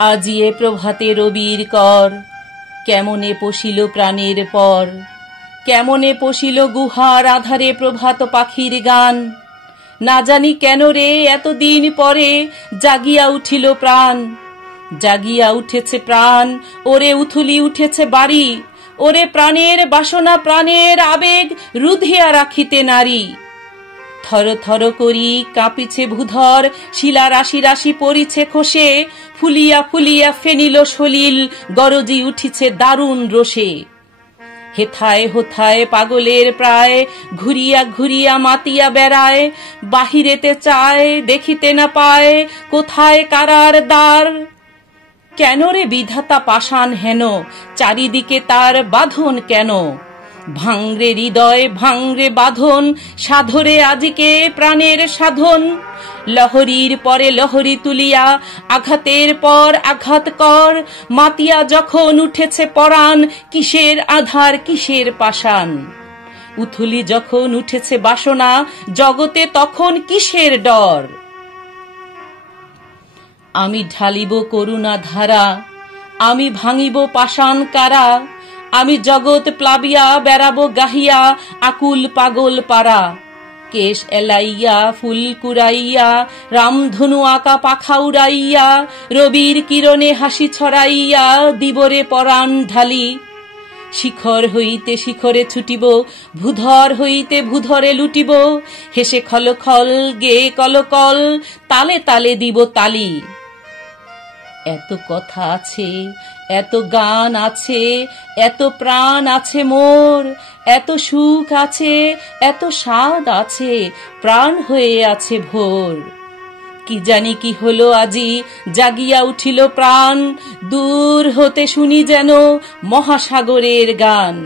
আজি এ প্রভাতে রবির কর, কেমনে পশিল প্রাণের পর, কেমনে পশিল গুহার আধারে প্রভাত পাখির গান। না জানি কেন রে এতদিন পরে জাগিয়া উঠিল প্রাণ, জাগিয়া উঠেছে প্রাণ, ওরে উথুলি উঠেছে বাড়ি, ওরে প্রাণের বাসনা প্রাণের আবেগ রুধিয়া রাখিতে নারী। থর থর করি কাঁপিছে ভূধর, শিলা রাশি রাশি পড়িছে খসে, ফুলিয়া ফুলিয়া ফেনিল সলিল গরজি উঠিছে দারুণ রোষে। হেথায় হোথায় পাগলের প্রায় ঘুরিয়া ঘুরিয়া মাতিয়া বেড়ায়, বাহিরেতে চায় দেখিতে না পায় কোথায় কারার দ্বার। কেন রে বিধাতা পাষাণ হেন, চারিদিকে তার বাঁধন কেন? ভাঙরে হৃদয় ভাঙরে বাঁধন, সাধরে আজিকে প্রাণের সাধন। লহরীর পরে লহরী তুলিয়া আঘাতের পর আঘাত কর, মাতিয়া যখন উঠেছে পরাণ, কিসের আধার কিসের পাষাণ। উথুলি যখন উঠেছে বাসনা জগতে, তখন কিসের ডর। আমি ঢালিব করুণা ধারা, আমি ভাঙিব পাষাণ কারা, আমি জগৎ প্লাবিয়া বেড়াবো গাহিয়া আকুল পাগল পারা। কেশ এলাইয়া ফুল কুড়াইয়া, রামধনু আঁকা পাখা উড়াইয়া, রবির কিরণে হাসি ছড়াইয়া দিবরে পরাণ ঢালি। শিখর হইতে শিখরে ছুটিব, ভূধর হইতে ভূধরে লুটিব, হেসে খলখল গে কলকল, তালে তালে দিব তালি। এত কথা আছে, এত গান আছে, এত প্রাণ আছে মোর, এত সুখ আছে, এত স্বাদ আছে, প্রাণ হয়ে আছে ভোর। কি জানি কি হলো আজি জাগিয়া উঠিল প্রাণ, দূর হতে শুনি যেন মহাসাগরের গান।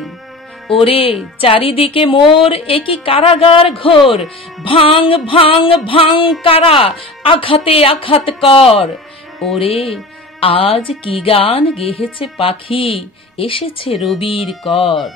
ওরে চারিদিকে মোর একই কারাগার ঘোর, ভাঙ ভাঙ ভাঙ কারা, আঘাতে আঘাত কর। ওরে আজ কি গান গেহেছে পাখি, এসেছে রবির কর।